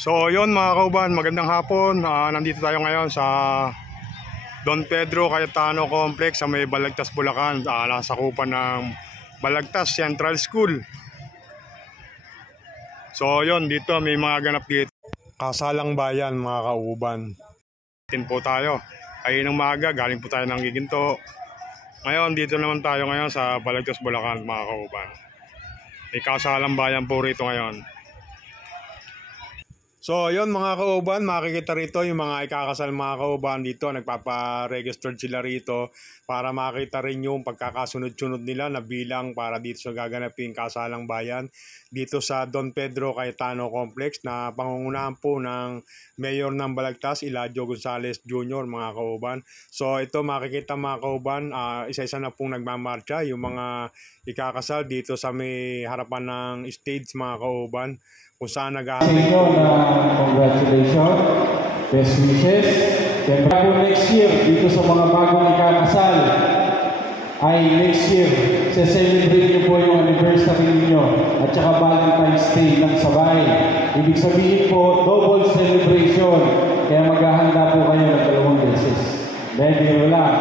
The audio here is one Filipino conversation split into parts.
So yun mga kauban, magandang hapon. Nandito tayo ngayon sa Don Pedro Cayetano Complex sa may Balagtas, Bulacan. Nasakupan ng Balagtas Central School. So yun, dito may mga ganap dito. Kasalang bayan mga kauban. Tin po tayo. Ayun ng maaga, galing po tayo ng Giginto. Ngayon, dito naman tayo ngayon sa Balagtas, Bulacan mga kauban. May kasalang bayan po rito ngayon. So yun mga kauban, makikita rito yung mga ikakasal mga kauban dito. Nagpapa-registered sila rito para makita rin yung pagkakasunod-sunod nila na bilang para dito sa gaganapin kasalang bayan dito sa Don Pedro Cayetano Complex na pangungunahan po ng Mayor ng Balagtas, Eladio Gonzales Jr. mga kauban. So ito makikita mga kauban, isa-isa na pong nagmamarcha yung mga ikakasal dito sa may harapan ng stage mga kauban. Kung saan nag-aaral congratulations, best wishes. Siyempre po next year, dito sa mga bagong ikakasal, ay next year, celebrate niyo po yung anniversary niyo at saka Valentine's Day ng sabay. Ibig sabihin po, double celebration. Kaya maghahanda po kayo ng 2 beses. Dahil biro lang.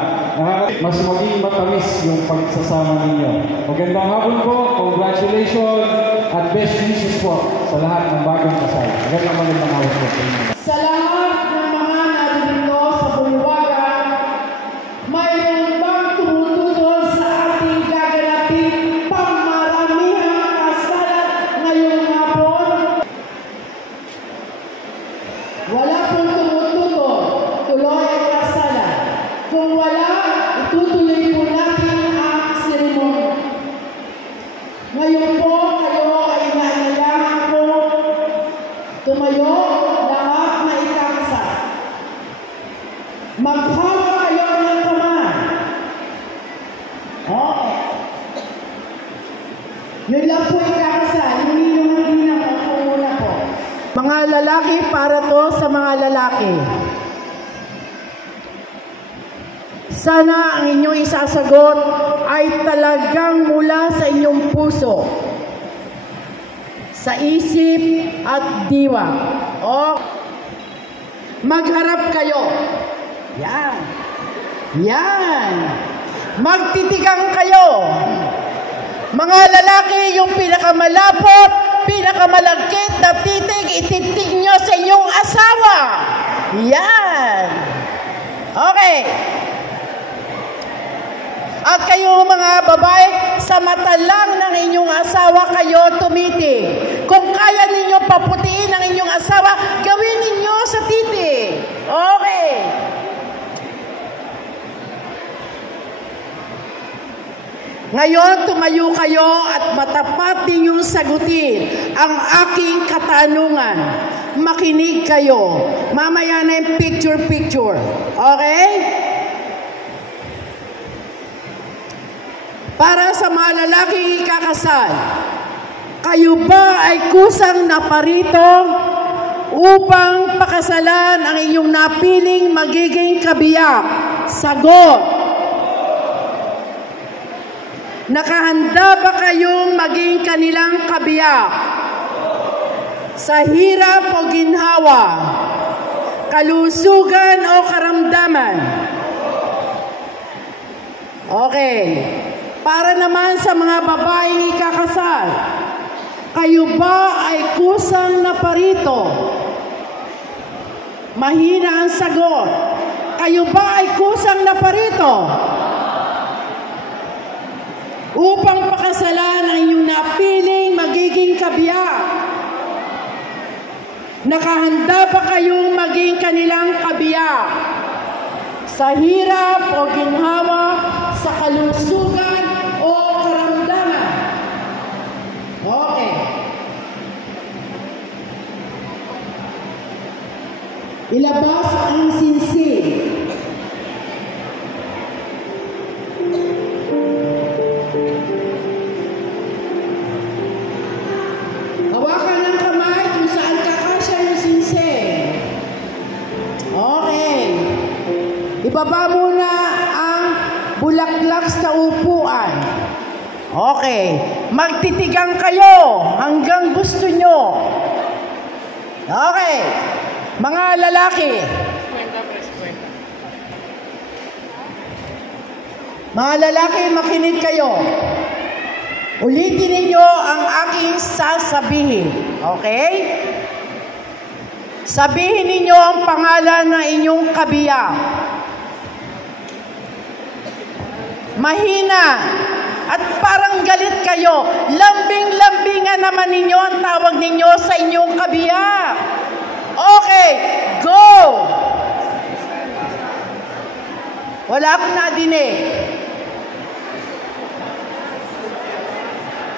Mas maging matamis yung pagsasama ninyo. Magandang hapon po, congratulations at best wishes po sa lahat ng bagong kasal. Magandang hapon po. Sa lahat ng mga narito sa bulwagan, mayroon bang tumututol sa ating gaganapin pangmaramihang kasalan ngayong hapon? Wala pong tumututol, tuloy ang kasalan. Kung wala, itutuloy po natin ang seremony. Ngayon po, kayo ay inailangan po tumayo lahat na ikakasal. Maghawak kayo ng kamay. Okay. Yun lang po ikakasal. Hindi naman din ako muna po. Mga lalaki, para to sa mga lalaki. Sana ang inyong isasagot ay talagang mula sa inyong puso, sa isip at diwa. O, magharap kayo. Yan. Yan. Magtitigang kayo. Mga lalaki, yung pinakamalapot, pinakamalagkit na titig, ititig nyo sa inyong asawa. Yan. Okay. At kayo mga babae, sa mata lang ng inyong asawa kayo tumitig. Kung kaya ninyo paputiin ang inyong asawa, gawin ninyo sa titig. Okay. Ngayon, tumayo kayo at matapat ninyong sagutin ang aking katanungan. Makinig kayo. Mamaya na yung picture-picture. Okay? Para sa mga lalaking ikakasal, kayo ba ay kusang naparito upang pakasalan ang inyong napiling magiging kabiyak? Sagot. Nakahanda ba kayong maging kanilang kabiyak? Sa hirap o ginhawa, kalusugan o karamdaman? Okay. Para naman sa mga babaeng ikakasal, kayo ba ay kusang naparito? Mahina ang sagot. Kayo ba ay kusang naparito? Upang pakasalan ang inyong napiling magiging kabiyak? Nakahanda ba kayong maging kanilang kabiyak? Sa hirap o ginhawa, sa kalusugan o karamdaman? Okay. Ilabas ang sinsing. Hawakan ng kamay kung saan kakasya yung sinsing. Okay. Ibaba muna ang bulaklak sa upuan. Okay. Magtitigang kayo hanggang gusto nyo. Okay. Okay. Mga lalaki. Mga lalaki, makinig kayo. Ulitin ninyo ang aking sasabihin. Okay? Sabihin ninyo ang pangalan ng inyong kabiyak. Mahina at parang galit kayo. Lambing-lambingan naman ninyo ang tawag ninyo sa inyong kabiyak. Okay, go! Wala akong nadinig.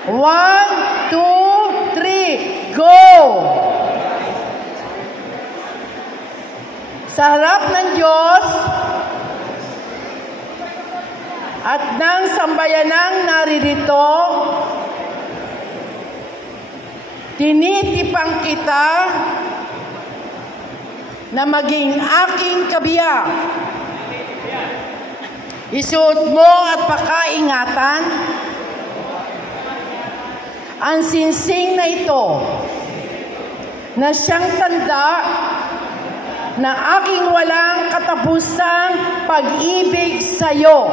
1, 2, 3, go! Sa harap ng Diyos at ng sambayanang naririto, tinitipang kita na maging aking kabiyak. Isuot mo at pakaingatan ang sinsing na ito na siyang tanda ng aking walang katapusang pag-ibig sa iyo.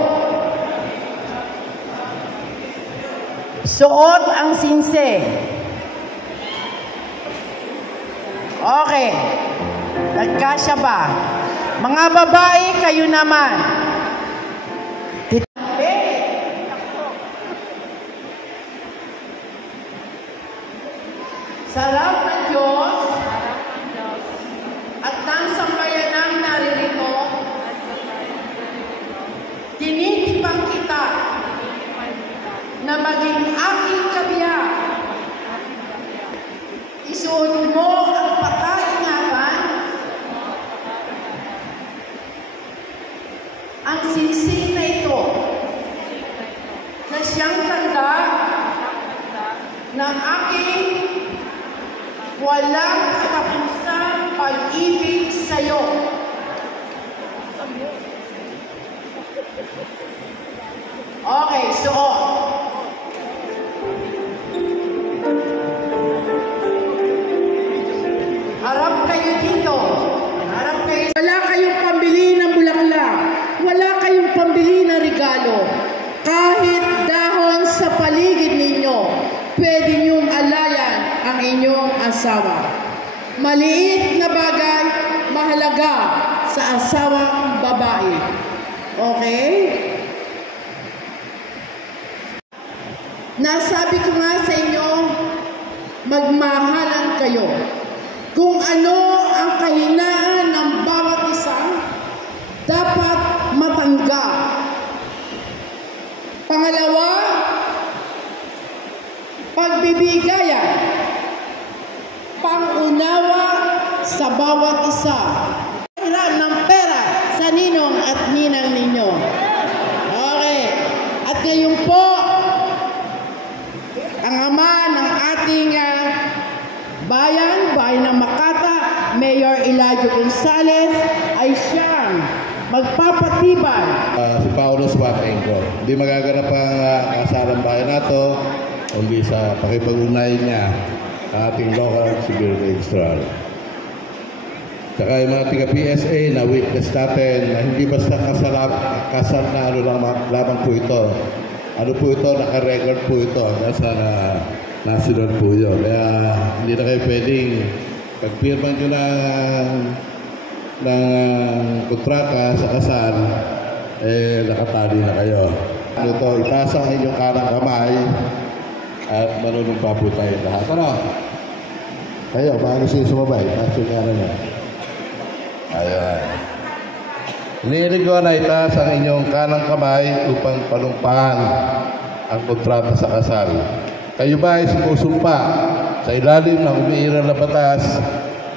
Suot ang sinsing. Okay. Nagkasya ba? Mga babae, kayo naman. Sa harap ng Diyos at ng sambayanang naririto, tinitipang kita na maging aking kabiyak. Isuot mo ang pakaingatan, ang sinsing na ito na siyang tanda ng aking walang katapusang pag-ibig sa'yo. Okay, suot. Harap kayo dito. Harap kayo. Wala kayong pambili ng bulaklak. Wala kayong pambili ng regalo. Kahit dahon sa paligid ninyo, pwede niyong alayan ang inyong asawa. Maliit na bagay, mahalaga sa asawang babae. Okay? Nasabi ko nga sa inyo, magmahalan kayo. Kung ano ang kahinaan ng bawat isa, dapat matanggap. Pangalawa, pagbibigayan, pangunawa sa bawat isa. Hiram ng pera sa ninong at ninang ninyo. Okay. At ngayon po, ang ama ng ating bayan ng Makata, Mayor Eladio Gonzales, ay siyang magpapatibay. Si Paolo Suapengco. Hindi magaganap ang kasalang bayan nato kundi sa pakipag-ugnayan niya ang ating local civil registrar. Tsaka yung mga tiga-PSA na witness natin na hindi basta kasal na ano lamang po ito. Ano po ito, naka-record po ito. Nasa nasunod po yun. Kaya hindi na kayo pwedeng pag-firman nyo ng kontrata sa kasal, nakatali na kayo. Ito, itaas ang inyong kanang kamay at manunumpa po tayo lahat. Ano? Kayo, bago siya sumabay, itaas yung kanan nyo. Ayan. Iniilig ko na itaas ang inyong kanang kamay upang panumpahan ang kontrata sa kasal. Kayo ba ay sumusumpa sa ilalim ng umiiral na batas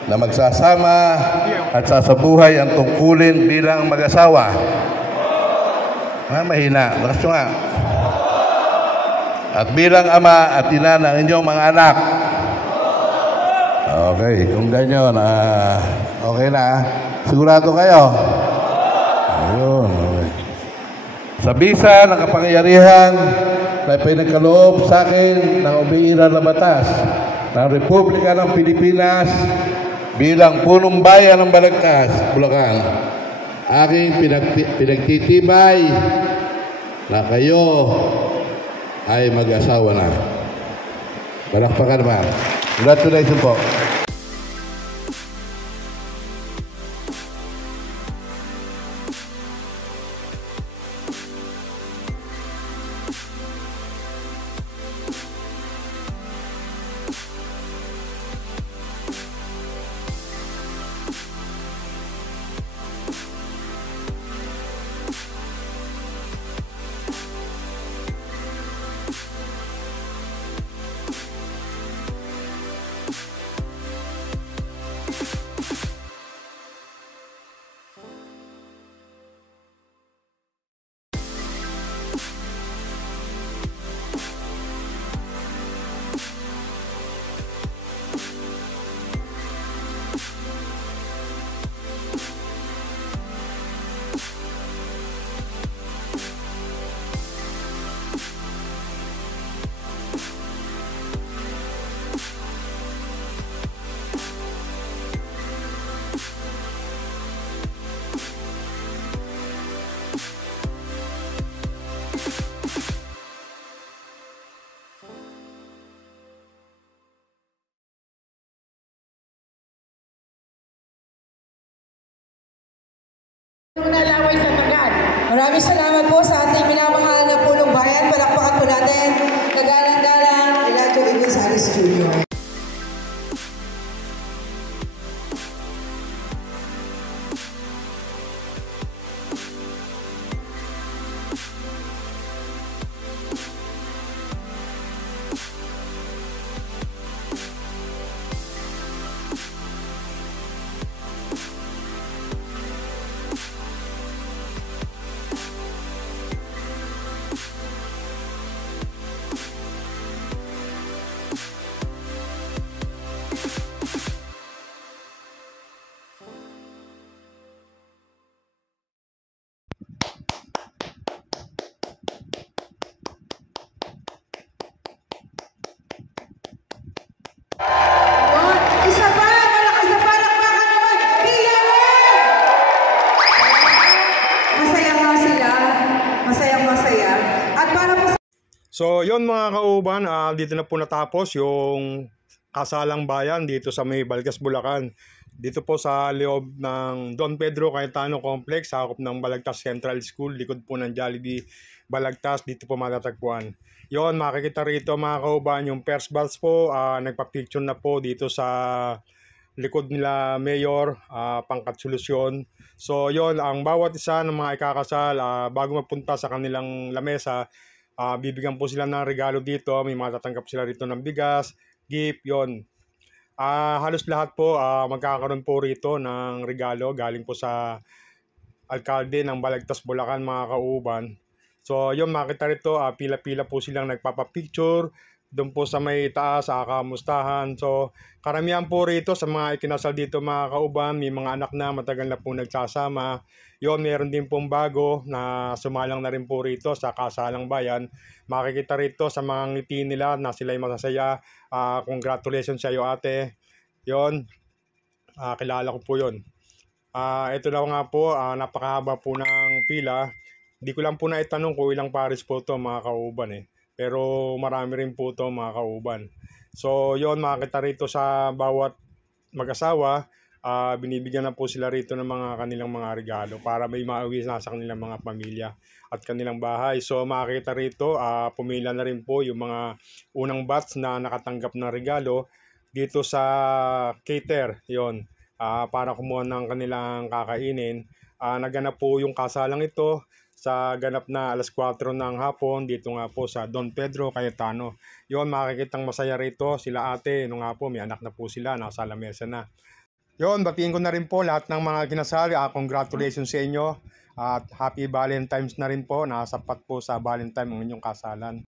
na magsasama at sasabuhay ang tungkulin bilang mag-asawa? Mahina. Lakas nyo nga. At bilang ama at ina ng inyong mga anak. Okay. Kung ganyan, okay na. Sigurado kayo? Ayun. Okay. Sa bisa ng kapangyarihan na pinagkaloob sa akin ng umiiral na batas ng Republika ng Pilipinas bilang punong bayan ng Balagtas, Bulacan, aking pinagtitibay na kayo ay mag-asawa na. Palakpakan naman. Congratulations po. Nalaway sa Tagal. Maraming salamat po sa ating minamahal na punong bayan. Palakpakan po natin. Nagalang-galang Eladio E. Gonzales Jr. Isa pa! Malakas na palakpakan naman! Tiyanin! Masaya nga sila. Masayang-masaya. At para po So, yon mga kauban, dito na po natapos yung kasalang bayan dito sa may Balagtas, Bulacan. Dito po sa loob ng Don Pedro Cayetano Complex, sakop ng Balagtas Central School, likod po ng Jollibee Balagtas, dito po matatagpuan. Yon, makikita rito mga kauban, yung first batch po, nagpa-picture na po dito sa likod nila Mayor, pangkat solusyon. So, yon, ang bawat isa ng mga ikakasal, bago mapunta sa kanilang lamesa, bibigyan po sila ng regalo dito. May matatanggap sila rito ng bigas, gift, yon. Halos lahat po magkakaroon po rito ng regalo galing po sa alkalde ng Balagtas, Bulacan mga kauban. So yun, makita rito, pila-pila po silang nagpapapicture doon po sa may taas, kamustahan. So karamihan po rito sa mga ikinasal dito mga kauban, may mga anak na matagal na po nagsasama. Yun, meron din pong bago na sumalang na rin po rito sa kasalang bayan. Makikita rito sa mga ngiti nila na sila'y masasaya. Congratulations sa iyo ate. Yun, kilala ko po yun. Ito daw nga po, napakahaba po ng pila. Hindi ko lang po naitanong kung ilang pares po to mga kauban eh. Pero marami rin po to mga kauban. So yun, makikita rito sa bawat mag-asawa, binibigyan na po sila rito ng mga kanilang mga regalo para may mauwi na sa kanilang mga pamilya at kanilang bahay. So makikita rito, pumila na rin po yung mga unang batch na nakatanggap ng regalo dito sa cater. Yun, para kumuha ng kanilang kakainin. Naganap po yung kasalang ito sa ganap na alas 4 ng hapon dito nga po sa Don Pedro Cayetano. Yon, makikitang masaya rito sila ate. Nung nga po may anak na po sila, nasa lamesa na. Yon, batiin ko na rin po lahat ng mga kinasal. Congratulations sa inyo at happy Valentine's na rin po. Nasapat po sa Valentine ang inyong kasalan.